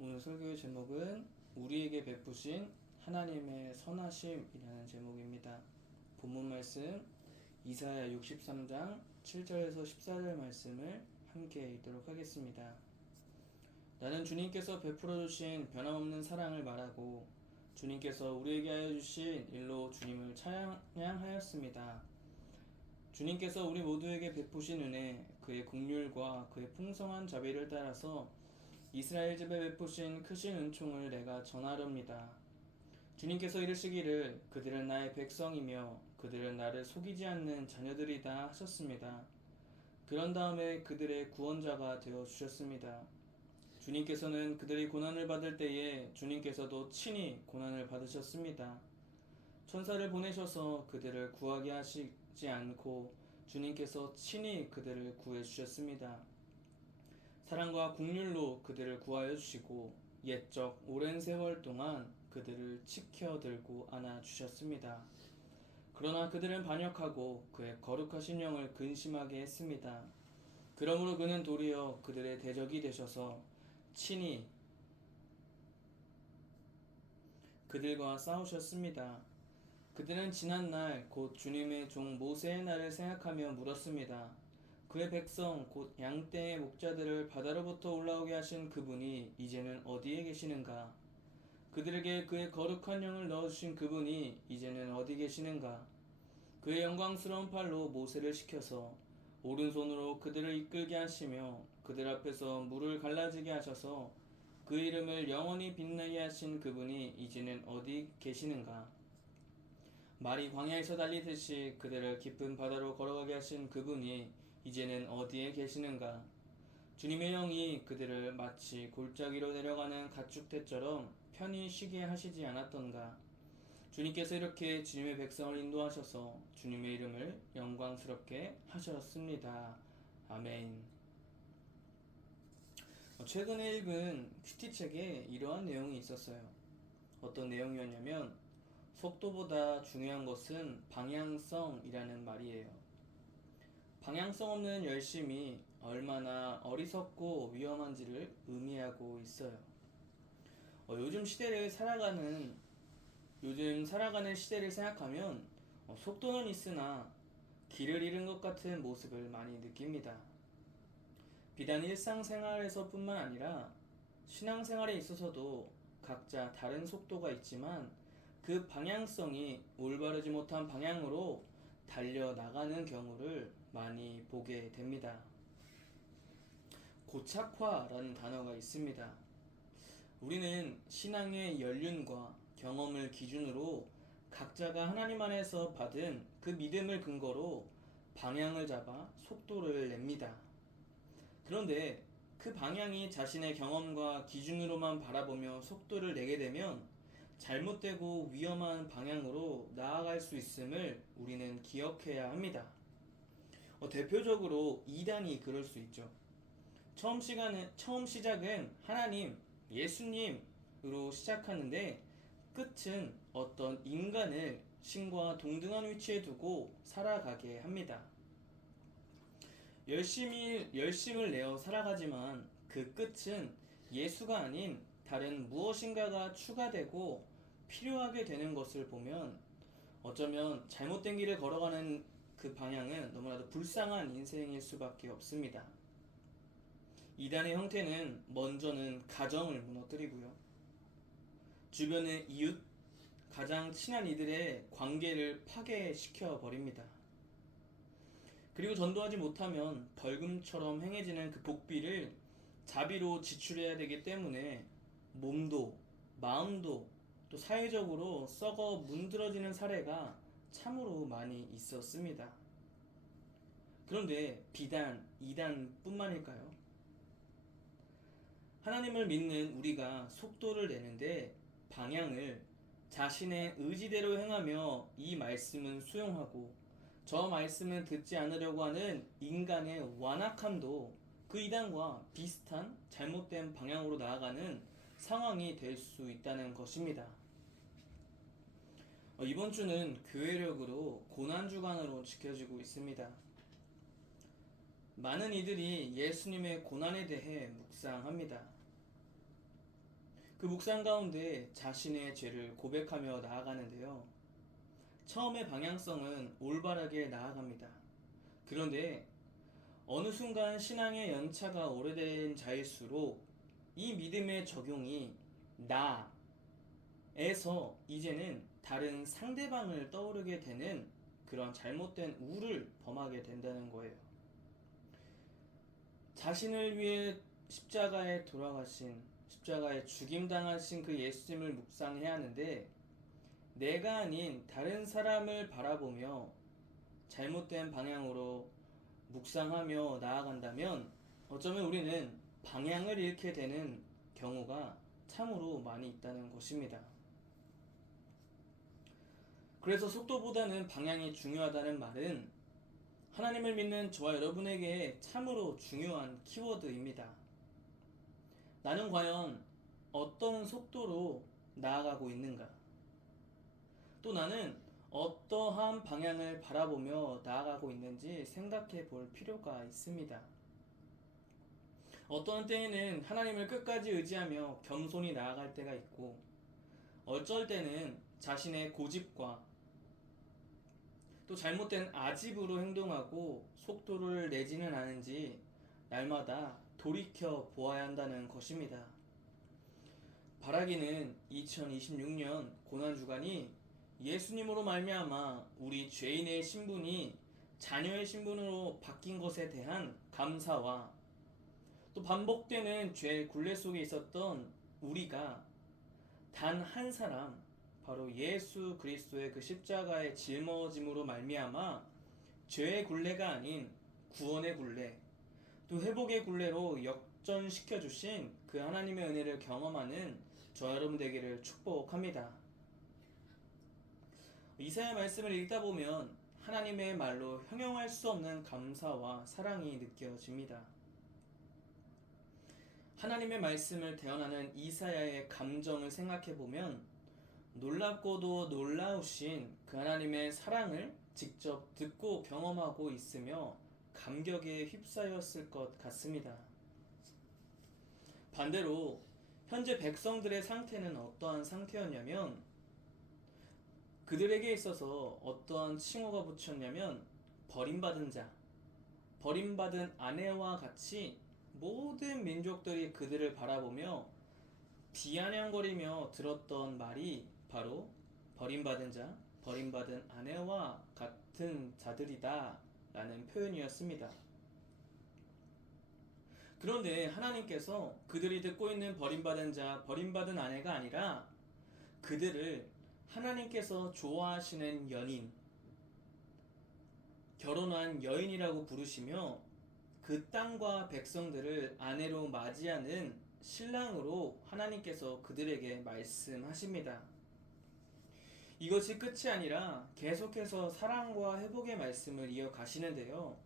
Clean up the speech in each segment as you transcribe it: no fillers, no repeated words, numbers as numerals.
오늘 설교의 제목은 우리에게 베푸신 하나님의 선하심이라는 제목입니다. 본문 말씀 이사야 63장 7절에서 14절 말씀을 함께 읽도록 하겠습니다. 나는 주님께서 베풀어 주신 변함없는 사랑을 말하고 주님께서 우리에게 하여 주신 일로 주님을 찬양하였습니다. 주님께서 우리 모두에게 베푸신 은혜, 그의 긍휼과 그의 풍성한 자비를 따라서 이스라엘 집에 베푸신 크신 은총을 내가 전하렵니다. 주님께서 이르시기를 그들은 나의 백성이며 그들은 나를 속이지 않는 자녀들이다 하셨습니다. 그런 다음에 그들의 구원자가 되어 주셨습니다. 주님께서는 그들이 고난을 받을 때에 주님께서도 친히 고난을 받으셨습니다. 천사를 보내셔서 그들을 구하게 하시지 않고 주님께서 친히 그들을 구해 주셨습니다. 사랑과 긍휼로 그들을 구하여 주시고 옛적 오랜 세월 동안 그들을 지켜 들고 안아 주셨습니다. 그러나 그들은 반역하고 그의 거룩하신 영을 근심하게 했습니다. 그러므로 그는 도리어 그들의 대적이 되셔서 친히 그들과 싸우셨습니다. 그들은 지난날 곧 주님의 종 모세의 날을 생각하며 물었습니다. 그의 백성 곧 양떼의 목자들을 바다로부터 올라오게 하신 그분이 이제는 어디에 계시는가? 그들에게 그의 거룩한 영을 넣어주신 그분이 이제는 어디 계시는가? 그의 영광스러운 팔로 모세를 시켜서 오른손으로 그들을 이끌게 하시며 그들 앞에서 물을 갈라지게 하셔서 그 이름을 영원히 빛나게 하신 그분이 이제는 어디 계시는가? 말이 광야에서 달리듯이 그들을 깊은 바다로 걸어가게 하신 그분이 이제는 어디에 계시는가? 주님의 영이 그들을 마치 골짜기로 내려가는 가축대처럼 편히 쉬게 하시지 않았던가? 주님께서 이렇게 주님의 백성을 인도하셔서 주님의 이름을 영광스럽게 하셨습니다. 아멘. 최근에 읽은 큐티책에 이러한 내용이 있었어요. 어떤 내용이었냐면 속도보다 중요한 것은 방향성이라는 말이에요. 방향성 없는 열심이 얼마나 어리석고 위험한지를 의미하고 있어요. 요즘 살아가는 시대를 생각하면 속도는 있으나 길을 잃은 것 같은 모습을 많이 느낍니다. 비단 일상생활에서뿐만 아니라 신앙생활에 있어서도 각자 다른 속도가 있지만 그 방향성이 올바르지 못한 방향으로 달려나가는 경우를 많이 보게 됩니다. 고착화라는 단어가 있습니다. 우리는 신앙의 연륜과 경험을 기준으로 각자가 하나님 안에서 받은 그 믿음을 근거로 방향을 잡아 속도를 냅니다. 그런데 그 방향이 자신의 경험과 기준으로만 바라보며 속도를 내게 되면 잘못되고 위험한 방향으로 나아갈 수 있음을 우리는 기억해야 합니다. 대표적으로 이단이 그럴 수 있죠. 처음 시작은 하나님, 예수님으로 시작하는데 끝은 어떤 인간을 신과 동등한 위치에 두고 살아가게 합니다. 열심을 내어 살아가지만 그 끝은 예수가 아닌 다른 무엇인가가 추가되고 필요하게 되는 것을 보면 어쩌면 잘못된 길을 걸어가는 그 방향은 너무나도 불쌍한 인생일 수밖에 없습니다. 이단의 형태는 먼저는 가정을 무너뜨리고요. 주변의 이웃, 가장 친한 이들의 관계를 파괴시켜 버립니다. 그리고 전도하지 못하면 벌금처럼 행해지는 그 복비를 자비로 지출해야 되기 때문에 몸도 마음도 또 사회적으로 썩어 문드러지는 사례가 참으로 많이 있었습니다. 그런데 비단 이단뿐만일까요? 하나님을 믿는 우리가 속도를 내는데 방향을 자신의 의지대로 행하며 이 말씀은 수용하고 저 말씀은 듣지 않으려고 하는 인간의 완악함도 그 이단과 비슷한 잘못된 방향으로 나아가는 상황이 될 수 있다는 것입니다. 이번 주는 교회력으로 고난주간으로 지켜지고 있습니다. 많은 이들이 예수님의 고난에 대해 묵상합니다. 그 묵상 가운데 자신의 죄를 고백하며 나아가는데요. 처음의 방향성은 올바르게 나아갑니다. 그런데 어느 순간 신앙의 연차가 오래된 자일수록 이 믿음의 적용이 나에서 이제는 다른 상대방을 떠오르게 되는 그런 잘못된 우를 범하게 된다는 거예요. 자신을 위해 십자가에 돌아가신, 십자가에 죽임당하신 그 예수님을 묵상해야 하는데, 내가 아닌 다른 사람을 바라보며 잘못된 방향으로 묵상하며 나아간다면 어쩌면 우리는 방향을 잃게 되는 경우가 참으로 많이 있다는 것입니다. 그래서 속도보다는 방향이 중요하다는 말은 하나님을 믿는 저와 여러분에게 참으로 중요한 키워드입니다. 나는 과연 어떤 속도로 나아가고 있는가? 또 나는 어떠한 방향을 바라보며 나아가고 있는지 생각해 볼 필요가 있습니다. 어떠한 때에는 하나님을 끝까지 의지하며 겸손히 나아갈 때가 있고, 어쩔 때는 자신의 고집과 또 잘못된 아집으로 행동하고 속도를 내지는 않은지 날마다 돌이켜 보아야 한다는 것입니다. 바라기는 2026년 고난주간이 예수님으로 말미암아 우리 죄인의 신분이 자녀의 신분으로 바뀐 것에 대한 감사와 또 반복되는 죄의 굴레 속에 있었던 우리가 단 한 사람, 바로 예수 그리스도의 그 십자가의 짊어짐으로 말미암아 죄의 굴레가 아닌 구원의 굴레, 또 회복의 굴레로 역전시켜 주신 그 하나님의 은혜를 경험하는 저 여러분 되기를 축복합니다. 이사야 말씀을 읽다 보면 하나님의 말로 형용할 수 없는 감사와 사랑이 느껴집니다. 하나님의 말씀을 대언하는 이사야의 감정을 생각해 보면 놀랍고도 놀라우신 그 하나님의 사랑을 직접 듣고 경험하고 있으며 감격에 휩싸였을 것 같습니다. 반대로 현재 백성들의 상태는 어떠한 상태였냐면, 그들에게 있어서 어떠한 칭호가 붙였냐면 버림받은 자, 버림받은 아내와 같이 모든 민족들이 그들을 바라보며 비아냥거리며 들었던 말이 바로 버림받은 자, 버림받은 아내와 같은 자들이다 라는 표현이었습니다. 그런데 하나님께서 그들이 듣고 있는 버림받은 자, 버림받은 아내가 아니라 그들을 하나님께서 좋아하시는 연인, 결혼한 여인이라고 부르시며 그 땅과 백성들을 아내로 맞이하는 신랑으로 하나님께서 그들에게 말씀하십니다. 이것이 끝이 아니라 계속해서 사랑과 회복의 말씀을 이어가시는데요.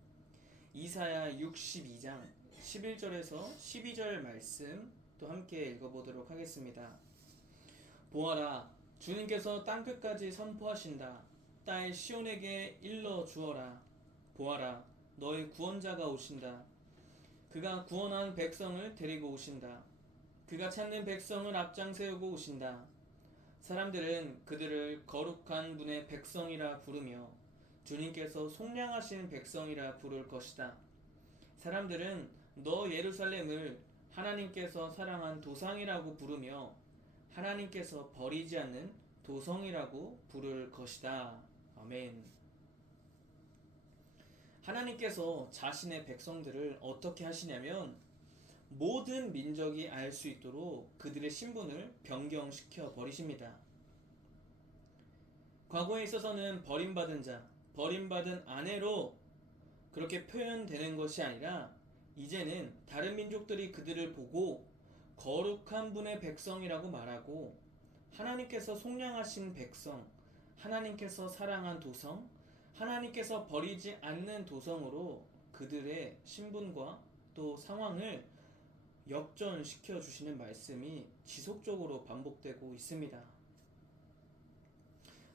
이사야 62장 11절에서 12절 말씀 또 함께 읽어보도록 하겠습니다. 보아라, 주님께서 땅끝까지 선포하신다. 딸 시온에게 일러 주어라. 보아라, 너의 구원자가 오신다. 그가 구원한 백성을 데리고 오신다. 그가 찾는 백성을 앞장 세우고 오신다. 사람들은 그들을 거룩한 분의 백성이라 부르며 주님께서 속량하신 백성이라 부를 것이다. 사람들은 너 예루살렘을 하나님께서 사랑한 도상이라고 부르며 하나님께서 버리지 않는 도성이라고 부를 것이다. 아멘. 하나님께서 자신의 백성들을 어떻게 하시냐면 모든 민족이 알 수 있도록 그들의 신분을 변경시켜 버리십니다. 과거에 있어서는 버림받은 자, 버림받은 아내로 그렇게 표현되는 것이 아니라 이제는 다른 민족들이 그들을 보고 거룩한 분의 백성이라고 말하고 하나님께서 속량하신 백성, 하나님께서 사랑한 도성, 하나님께서 버리지 않는 도성으로 그들의 신분과 또 상황을 역전시켜 주시는 말씀이 지속적으로 반복되고 있습니다.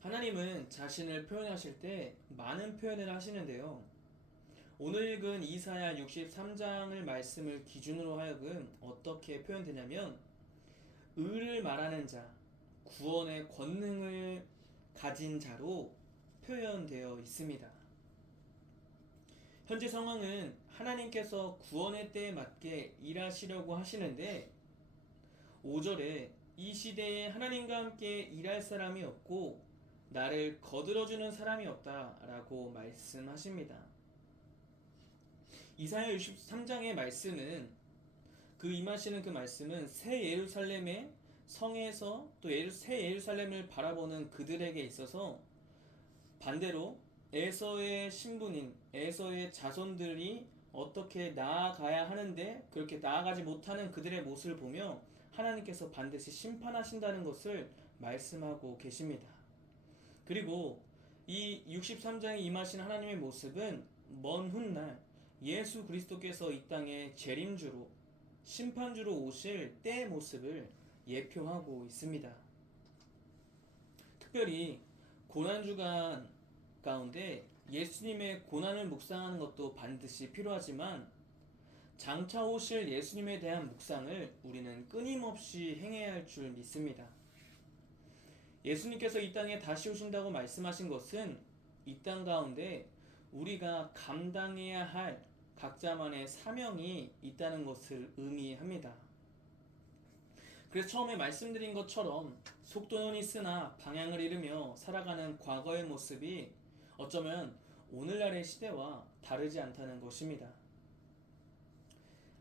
하나님은 자신을 표현하실 때 많은 표현을 하시는데요. 오늘 읽은 이사야 63장을 말씀을 기준으로 하여금 어떻게 표현되냐면 의를 말하는 자, 구원의 권능을 가진 자로 표현되어 있습니다. 현재 상황은 하나님께서 구원의 때에 맞게 일하시려고 하시는데 5절에 이 시대에 하나님과 함께 일할 사람이 없고 나를 거들어주는 사람이 없다라고 말씀하십니다. 이사야 63장의 말씀은 임하시는 그 말씀은 새 예루살렘의 성에서 또 새 예루살렘을 바라보는 그들에게 있어서 반대로 에서의 신분인 에서의 자손들이 어떻게 나아가야 하는데 그렇게 나아가지 못하는 그들의 모습을 보며 하나님께서 반드시 심판하신다는 것을 말씀하고 계십니다. 그리고 이 63장에 임하신 하나님의 모습은 먼 훗날 예수 그리스도께서 이 땅에 재림주로 심판주로 오실 때의 모습을 예표하고 있습니다. 특별히 고난주간 가운데 예수님의 고난을 묵상하는 것도 반드시 필요하지만 장차 오실 예수님에 대한 묵상을 우리는 끊임없이 행해야 할 줄 믿습니다. 예수님께서 이 땅에 다시 오신다고 말씀하신 것은 이 땅 가운데 우리가 감당해야 할 각자만의 사명이 있다는 것을 의미합니다. 그래서 처음에 말씀드린 것처럼 속도는 있으나 방향을 잃으며 살아가는 과거의 모습이 어쩌면 오늘날의 시대와 다르지 않다는 것입니다.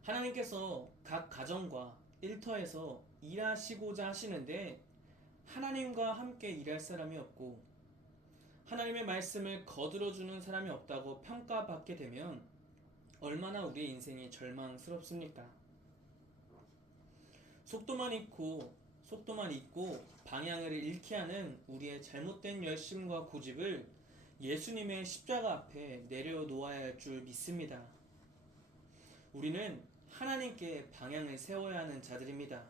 하나님께서 각 가정과 일터에서 일하시고자 하시는데 하나님과 함께 일할 사람이 없고 하나님의 말씀을 거들어주는 사람이 없다고 평가받게 되면 얼마나 우리의 인생이 절망스럽습니까? 속도만 있고 방향을 잃게 하는 우리의 잘못된 열심과 고집을 예수님의 십자가 앞에 내려놓아야 할 줄 믿습니다. 우리는 하나님께 방향을 세워야 하는 자들입니다.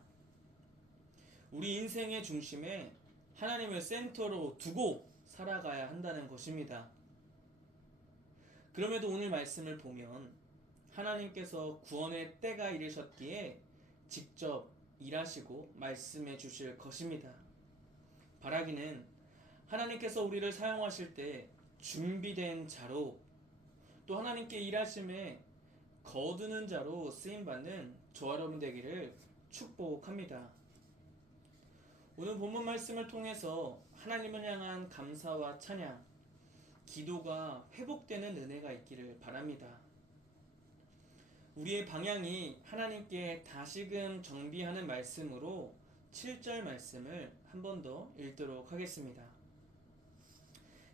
우리 인생의 중심에 하나님을 센터로 두고 살아가야 한다는 것입니다. 그럼에도 오늘 말씀을 보면 하나님께서 구원의 때가 이르셨기에 직접 일하시고 말씀해 주실 것입니다. 바라기는 하나님께서 우리를 사용하실 때 준비된 자로 또 하나님께 일하심에 거두는 자로 쓰임받는 저와 여러분 되기를 축복합니다. 오늘 본문 말씀을 통해서 하나님을 향한 감사와 찬양, 기도가 회복되는 은혜가 있기를 바랍니다. 우리의 방향이 하나님께 다시금 정비하는 말씀으로 7절 말씀을 한 번 더 읽도록 하겠습니다.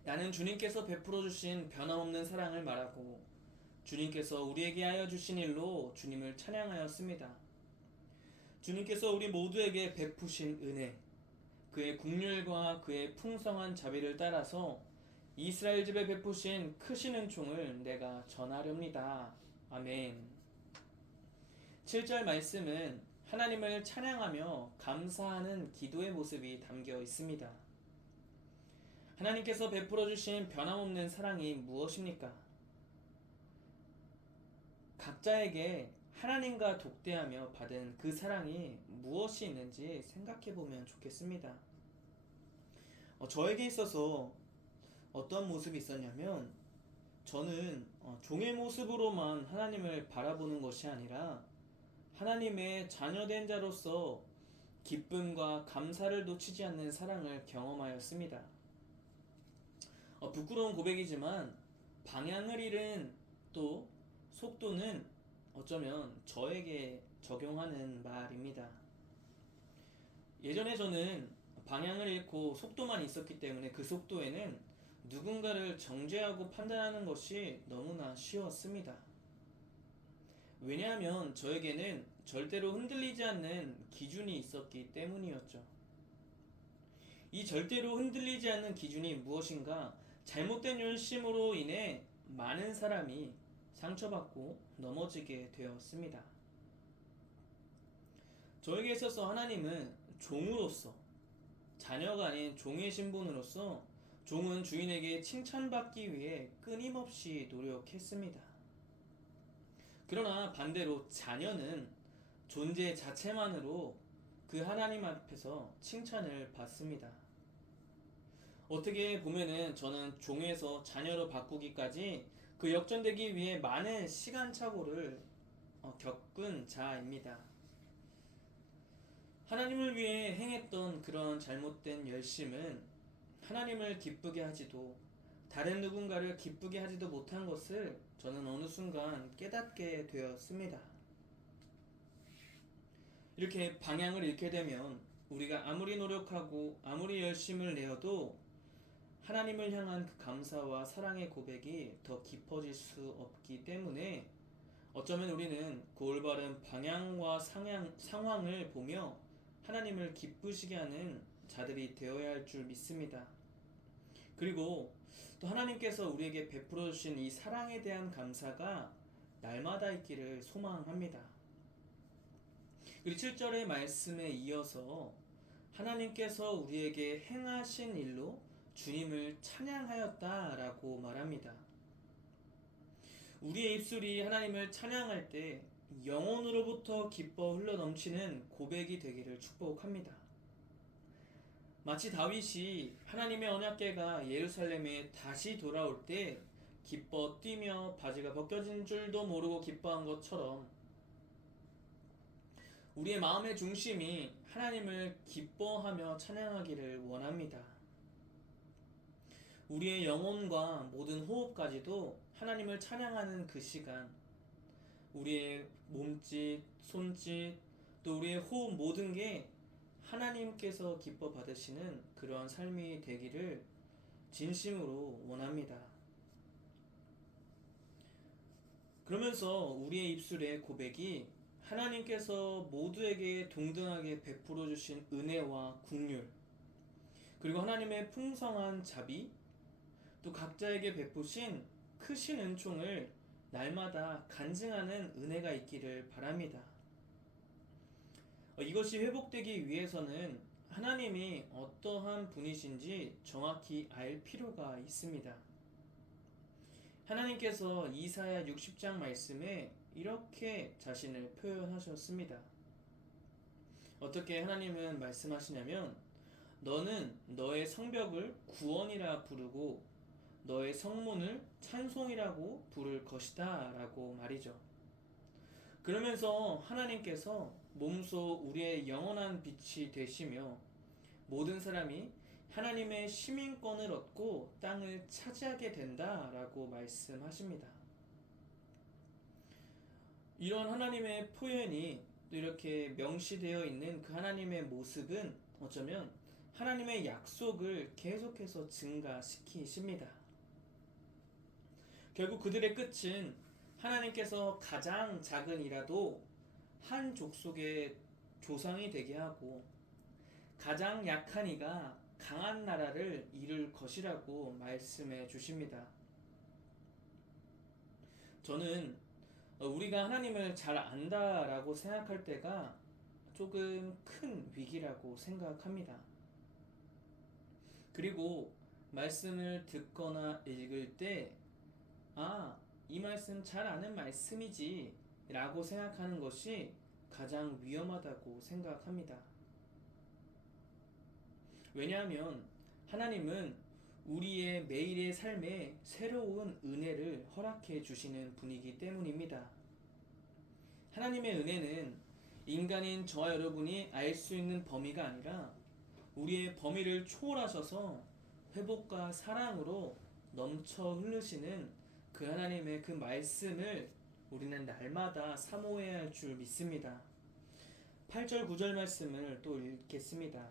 나는 주님께서 베풀어 주신 변함없는 사랑을 말하고 주님께서 우리에게 하여 주신 일로 주님을 찬양하였습니다. 주님께서 우리 모두에게 베푸신 은혜, 그의 긍휼과 그의 풍성한 자비를 따라서 이스라엘 집에 베푸신 크신 은총을 내가 전하렵니다. 아멘. 7절 말씀은 하나님을 찬양하며 감사하는 기도의 모습이 담겨 있습니다. 하나님께서 베풀어 주신 변함없는 사랑이 무엇입니까? 각자에게 하나님과 독대하며 받은 그 사랑이 무엇이 있는지 생각해 보면 좋겠습니다. 저에게 있어서 어떤 모습이 있었냐면 저는 종의 모습으로만 하나님을 바라보는 것이 아니라 하나님의 자녀된 자로서 기쁨과 감사를 놓치지 않는 사랑을 경험하였습니다. 부끄러운 고백이지만 방향을 잃은 또 속도는 어쩌면 저에게 적용하는 말입니다. 예전에 저는 방향을 잃고 속도만 있었기 때문에 그 속도에는 누군가를 정죄하고 판단하는 것이 너무나 쉬웠습니다. 왜냐하면 저에게는 절대로 흔들리지 않는 기준이 있었기 때문이었죠. 이 절대로 흔들리지 않는 기준이 무엇인가? 잘못된 열심으로 인해 많은 사람이 상처받고 넘어지게 되었습니다. 저에게 있어서 하나님은 종으로서, 자녀가 아닌 종의 신분으로서 종은 주인에게 칭찬받기 위해 끊임없이 노력했습니다. 그러나 반대로 자녀는 존재 자체만으로 그 하나님 앞에서 칭찬을 받습니다. 어떻게 보면은 저는 종에서 자녀로 바꾸기까지 그 역전되기 위해 많은 시간착오를 겪은 자입니다. 하나님을 위해 행했던 그런 잘못된 열심은 하나님을 기쁘게 하지도 다른 누군가를 기쁘게 하지도 못한 것을 저는 어느 순간 깨닫게 되었습니다. 이렇게 방향을 잃게 되면 우리가 아무리 노력하고 아무리 열심을 내어도 하나님을 향한 그 감사와 사랑의 고백이 더 깊어질 수 없기 때문에 어쩌면 우리는 그 올바른 방향과 상황을 보며 하나님을 기쁘시게 하는 자들이 되어야 할 줄 믿습니다. 그리고 또 하나님께서 우리에게 베풀어 주신 이 사랑에 대한 감사가 날마다 있기를 소망합니다. 그리고 7절의 말씀에 이어서 하나님께서 우리에게 행하신 일로 주님을 찬양하였다라고 말합니다. 우리의 입술이 하나님을 찬양할 때 영혼으로부터 기뻐 흘러넘치는 고백이 되기를 축복합니다. 마치 다윗이 하나님의 언약궤가 예루살렘에 다시 돌아올 때 기뻐 뛰며 바지가 벗겨진 줄도 모르고 기뻐한 것처럼 우리의 마음의 중심이 하나님을 기뻐하며 찬양하기를 원합니다. 우리의 영혼과 모든 호흡까지도 하나님을 찬양하는 그 시간, 우리의 몸짓, 손짓, 또 우리의 호흡 모든 게 하나님께서 기뻐 받으시는 그러한 삶이 되기를 진심으로 원합니다. 그러면서 우리의 입술의 고백이 하나님께서 모두에게 동등하게 베풀어 주신 은혜와 긍휼, 그리고 하나님의 풍성한 자비, 또 각자에게 베푸신 크신 은총을 날마다 간증하는 은혜가 있기를 바랍니다. 이것이 회복되기 위해서는 하나님이 어떠한 분이신지 정확히 알 필요가 있습니다. 하나님께서 이사야 60장 말씀에 이렇게 자신을 표현하셨습니다. 어떻게 하나님은 말씀하시냐면 너는 너의 성벽을 구원이라 부르고 너의 성문을 찬송이라고 부를 것이다 라고 말이죠. 그러면서 하나님께서 몸소 우리의 영원한 빛이 되시며 모든 사람이 하나님의 시민권을 얻고 땅을 차지하게 된다라고 말씀하십니다. 이런 하나님의 표현이 또 이렇게 명시되어 있는 그 하나님의 모습은 어쩌면 하나님의 약속을 계속해서 증가시키십니다. 결국 그들의 끝은 하나님께서 가장 작은 이라도 한 족속의 조상이 되게 하고 가장 약한 이가 강한 나라를 이룰 것이라고 말씀해 주십니다. 저는 우리가 하나님을 잘 안다라고 생각할 때가 조금 큰 위기라고 생각합니다. 그리고 말씀을 듣거나 읽을 때 이 말씀 잘 아는 말씀이지 라고 생각하는 것이 가장 위험하다고 생각합니다. 왜냐하면 하나님은 우리의 매일의 삶에 새로운 은혜를 허락해 주시는 분이기 때문입니다. 하나님의 은혜는 인간인 저와 여러분이 알 수 있는 범위가 아니라 우리의 범위를 초월하셔서 회복과 사랑으로 넘쳐 흐르시는 그 하나님의 그 말씀을 우리는 날마다 사모해야 할 줄 믿습니다. 8절 9절 말씀을 또 읽겠습니다.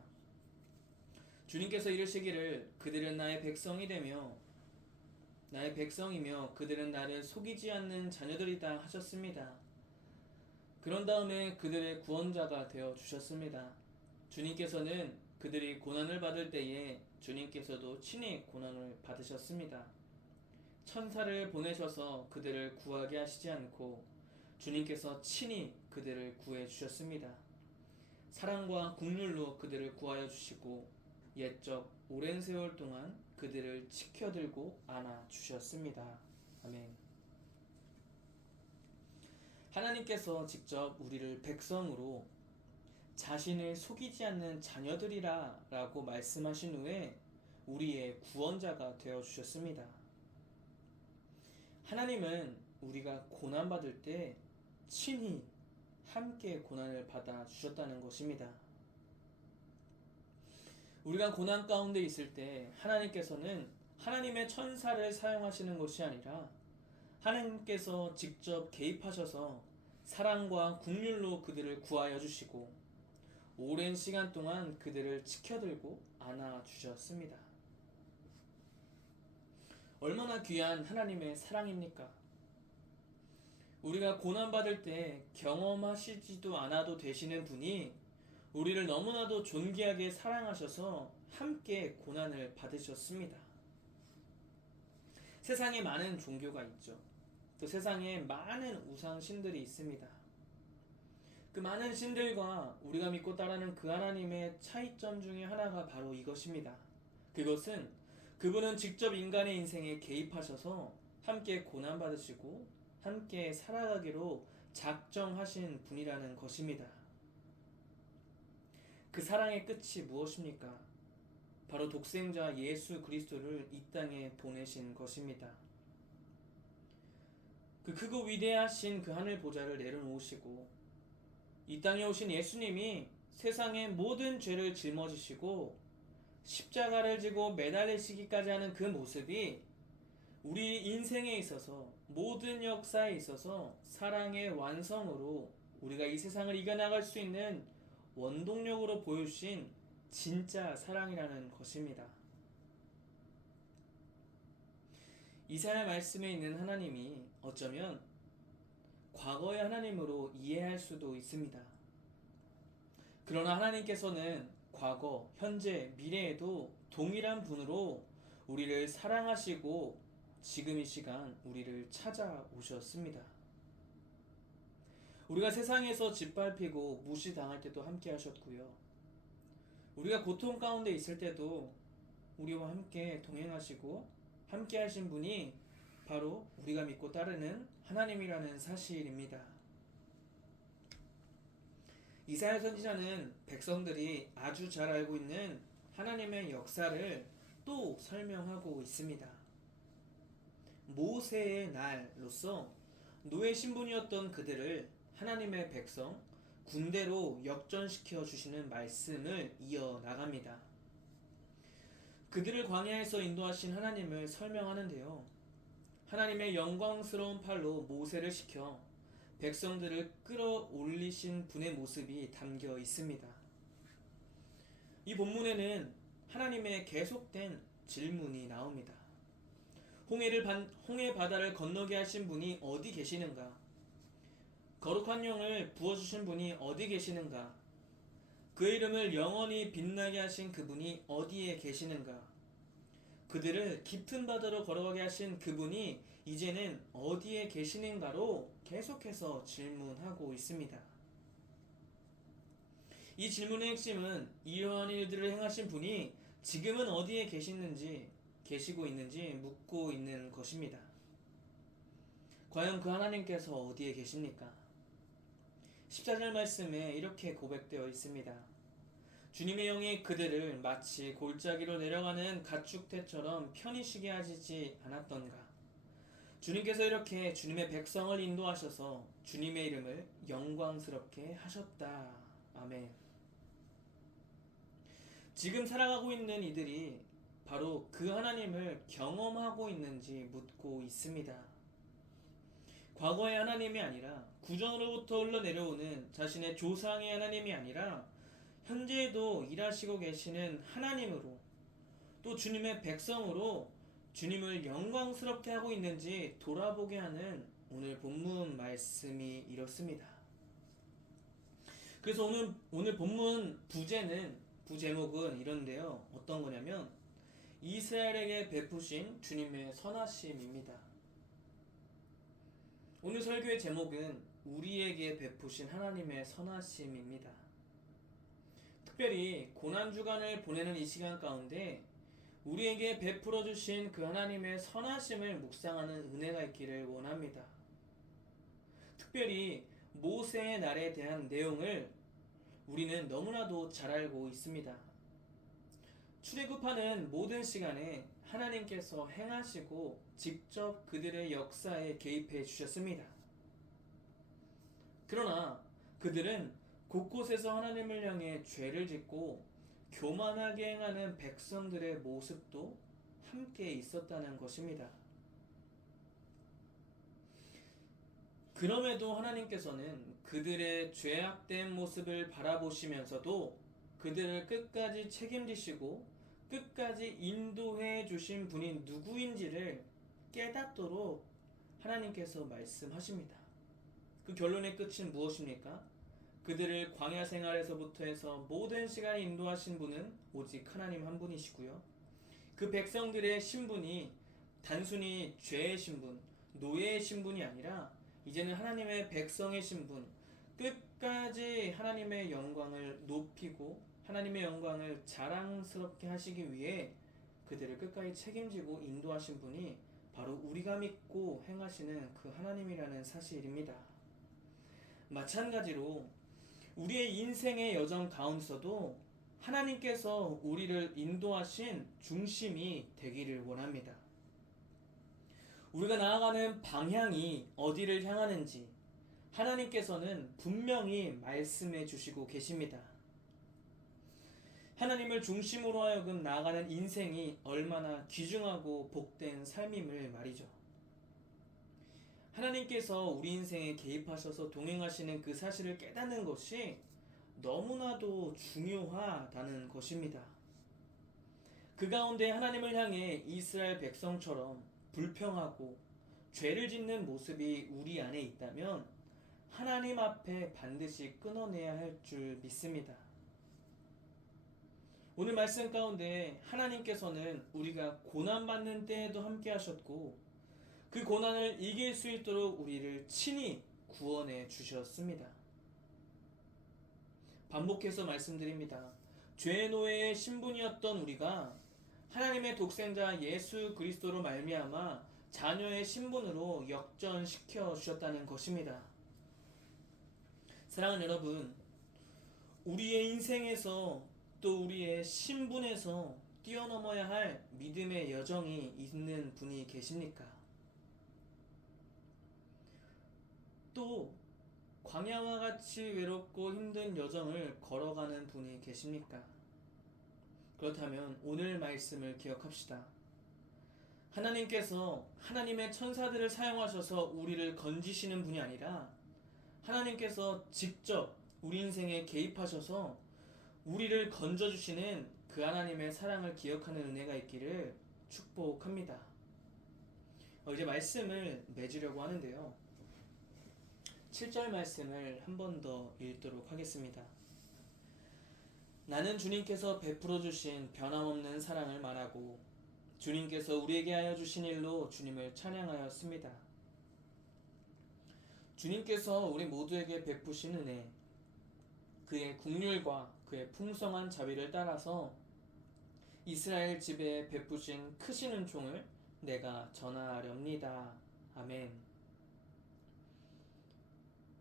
주님께서 이르시기를 그들은 나의 백성이 되며 나의 백성이며 그들은 나를 속이지 않는 자녀들이다 하셨습니다. 그런 다음에 그들의 구원자가 되어 주셨습니다. 주님께서는 그들이 고난을 받을 때에 주님께서도 친히 고난을 받으셨습니다. 천사를 보내셔서 그들을 구하게 하시지 않고 주님께서 친히 그들을 구해 주셨습니다. 사랑과 긍휼로 그들을 구하여 주시고 옛적 오랜 세월 동안 그들을 지켜들고 안아 주셨습니다. 아멘. 하나님께서 직접 우리를 백성으로 자신을 속이지 않는 자녀들이라 라고 말씀하신 후에 우리의 구원자가 되어 주셨습니다. 하나님은 우리가 고난받을 때 친히 함께 고난을 받아 주셨다는 것입니다. 우리가 고난 가운데 있을 때 하나님께서는 하나님의 천사를 사용하시는 것이 아니라 하나님께서 직접 개입하셔서 사랑과 긍휼로 그들을 구하여 주시고 오랜 시간 동안 그들을 지켜들고 안아 주셨습니다. 얼마나 귀한 하나님의 사랑입니까? 우리가 고난받을 때 경험하시지도 않아도 되시는 분이 우리를 너무나도 존귀하게 사랑하셔서 함께 고난을 받으셨습니다. 세상에 많은 종교가 있죠. 또 세상에 많은 우상신들이 있습니다. 그 많은 신들과 우리가 믿고 따르는 그 하나님의 차이점 중에 하나가 바로 이것입니다. 그것은 그분은 직접 인간의 인생에 개입하셔서 함께 고난받으시고 함께 살아가기로 작정하신 분이라는 것입니다. 그 사랑의 끝이 무엇입니까? 바로 독생자 예수 그리스도를 이 땅에 보내신 것입니다. 그 크고 위대하신 그 하늘 보좌를 내려놓으시고 이 땅에 오신 예수님이 세상의 모든 죄를 짊어지시고 십자가를 지고 매달리시기까지 하는 그 모습이 우리 인생에 있어서 모든 역사에 있어서 사랑의 완성으로 우리가 이 세상을 이겨나갈 수 있는 원동력으로 보여주신 진짜 사랑이라는 것입니다. 이사야 말씀에 있는 하나님이 어쩌면 과거의 하나님으로 이해할 수도 있습니다. 그러나 하나님께서는 과거, 현재, 미래에도 동일한 분으로 우리를 사랑하시고 지금 이 시간 우리를 찾아오셨습니다. 우리가 세상에서 짓밟히고 무시당할 때도 함께 하셨고요. 우리가 고통 가운데 있을 때도 우리와 함께 동행하시고 함께 하신 분이 바로 우리가 믿고 따르는 하나님이라는 사실입니다. 이사야 선지자는 백성들이 아주 잘 알고 있는 하나님의 역사를 또 설명하고 있습니다. 모세의 날로서 노예 신분이었던 그들을 하나님의 백성, 군대로 역전시켜 주시는 말씀을 이어나갑니다. 그들을 광야에서 인도하신 하나님을 설명하는데요. 하나님의 영광스러운 팔로 모세를 시켜 백성들을 끌어올리신 분의 모습이 담겨 있습니다. 이 본문에는 하나님의 계속된 질문이 나옵니다. 홍해 바다를 건너게 하신 분이 어디 계시는가? 거룩한 영을 부어주신 분이 어디 계시는가? 그 이름을 영원히 빛나게 하신 그분이 어디에 계시는가? 그들을 깊은 바다로 걸어가게 하신 그분이 이제는 어디에 계시는가로 계속해서 질문하고 있습니다. 이 질문의 핵심은 이러한 일들을 행하신 분이 지금은 어디에 계시고 있는지 묻고 있는 것입니다. 과연 그 하나님께서 어디에 계십니까? 14절 말씀에 이렇게 고백되어 있습니다. 주님의 영이 그들을 마치 골짜기로 내려가는 가축대처럼 편히 쉬게 하시지 않았던가? 주님께서 이렇게 주님의 백성을 인도하셔서 주님의 이름을 영광스럽게 하셨다. 아멘. 지금 살아가고 있는 이들이 바로 그 하나님을 경험하고 있는지 묻고 있습니다. 과거의 하나님이 아니라 구전으로부터 흘러내려오는 자신의 조상의 하나님이 아니라 현재에도 일하시고 계시는 하나님으로 또 주님의 백성으로 주님을 영광스럽게 하고 있는지 돌아보게 하는 오늘 본문 말씀이 이렇습니다. 그래서 오늘 본문 부제목은 이런데요. 어떤 거냐면 이스라엘에게 베푸신 주님의 선하심입니다. 오늘 설교의 제목은 우리에게 베푸신 하나님의 선하심입니다. 특별히 고난주간을 보내는 이 시간 가운데 우리에게 베풀어 주신 그 하나님의 선하심을 묵상하는 은혜가 있기를 원합니다. 특별히 모세의 날에 대한 내용을 우리는 너무나도 잘 알고 있습니다. 출애굽하는 모든 시간에 하나님께서 행하시고 직접 그들의 역사에 개입해 주셨습니다. 그러나 그들은 곳곳에서 하나님을 향해 죄를 짓고 교만하게 행하는 백성들의 모습도 함께 있었다는 것입니다. 그럼에도 하나님께서는 그들의 죄악된 모습을 바라보시면서도 그들을 끝까지 책임지시고 끝까지 인도해 주신 분이 누구인지를 깨닫도록 하나님께서 말씀하십니다. 그 결론의 끝은 무엇입니까? 그들을 광야 생활에서부터 해서 모든 시간에 인도하신 분은 오직 하나님 한 분이시고요. 그 백성들의 신분이 단순히 죄의 신분, 노예의 신분이 아니라 이제는 하나님의 백성의 신분, 끝까지 하나님의 영광을 높이고 하나님의 영광을 자랑스럽게 하시기 위해 그들을 끝까지 책임지고 인도하신 분이 바로 우리가 믿고 행하시는 그 하나님이라는 사실입니다. 마찬가지로 우리의 인생의 여정 가운데서도 하나님께서 우리를 인도하신 중심이 되기를 원합니다. 우리가 나아가는 방향이 어디를 향하는지 하나님께서는 분명히 말씀해 주시고 계십니다. 하나님을 중심으로 하여금 나아가는 인생이 얼마나 귀중하고 복된 삶임을 말이죠. 하나님께서 우리 인생에 개입하셔서 동행하시는 그 사실을 깨닫는 것이 너무나도 중요하다는 것입니다. 그 가운데 하나님을 향해 이스라엘 백성처럼 불평하고 죄를 짓는 모습이 우리 안에 있다면 하나님 앞에 반드시 끊어내야 할 줄 믿습니다. 오늘 말씀 가운데 하나님께서는 우리가 고난받는 때에도 함께 하셨고 그 고난을 이길 수 있도록 우리를 친히 구원해 주셨습니다. 반복해서 말씀드립니다. 죄의 노예의 신분이었던 우리가 하나님의 독생자 예수 그리스도로 말미암아 자녀의 신분으로 역전시켜 주셨다는 것입니다. 사랑하는 여러분, 우리의 인생에서 또 우리의 신분에서 뛰어넘어야 할 믿음의 여정이 있는 분이 계십니까? 또 광야와 같이 외롭고 힘든 여정을 걸어가는 분이 계십니까? 그렇다면 오늘 말씀을 기억합시다. 하나님께서 하나님의 천사들을 사용하셔서 우리를 건지시는 분이 아니라 하나님께서 직접 우리 인생에 개입하셔서 우리를 건져주시는 그 하나님의 사랑을 기억하는 은혜가 있기를 축복합니다. 이제 말씀을 맺으려고 하는데요. 7절 말씀을 한 번 더 읽도록 하겠습니다. 나는 주님께서 베풀어 주신 변함없는 사랑을 말하고 주님께서 우리에게 하여 주신 일로 주님을 찬양하였습니다. 주님께서 우리 모두에게 베푸신 은혜, 그의 긍휼과 그의 풍성한 자비를 따라서 이스라엘 집에 베푸신 크신 은총을 내가 전하렵니다. 아멘.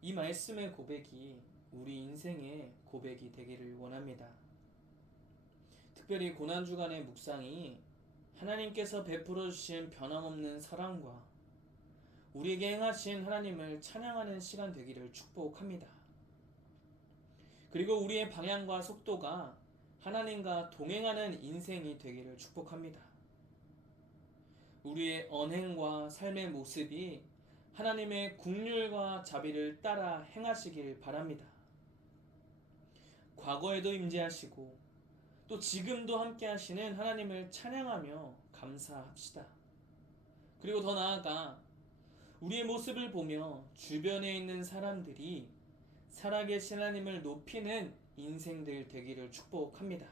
이 말씀의 고백이 우리 인생의 고백이 되기를 원합니다. 특별히 고난주간의 묵상이 하나님께서 베풀어 주신 변함없는 사랑과 우리에게 행하신 하나님을 찬양하는 시간 되기를 축복합니다. 그리고 우리의 방향과 속도가 하나님과 동행하는 인생이 되기를 축복합니다. 우리의 언행과 삶의 모습이 하나님의 긍휼과 자비를 따라 행하시길 바랍니다. 과거에도 임재하시고 또 지금도 함께 하시는 하나님을 찬양하며 감사합시다. 그리고 더 나아가 우리의 모습을 보며 주변에 있는 사람들이 살아계신 하나님을 높이는 인생들 되기를 축복합니다.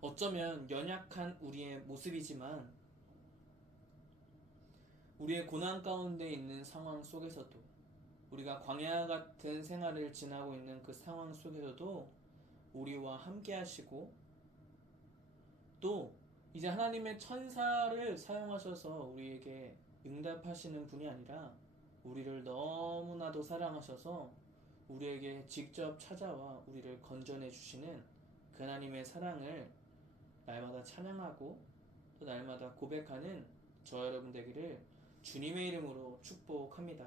어쩌면 연약한 우리의 모습이지만 우리의 고난 가운데 있는 상황 속에서도 우리가 광야 같은 생활을 지나고 있는 그 상황 속에서도 우리와 함께 하시고 또 이제 하나님의 천사를 사용하셔서 우리에게 응답하시는 분이 아니라 우리를 너무나도 사랑하셔서 우리에게 직접 찾아와 우리를 건져내 주시는 그 하나님의 사랑을 날마다 찬양하고 또 날마다 고백하는 저와 여러분 되기를 주님의 이름으로 축복합니다.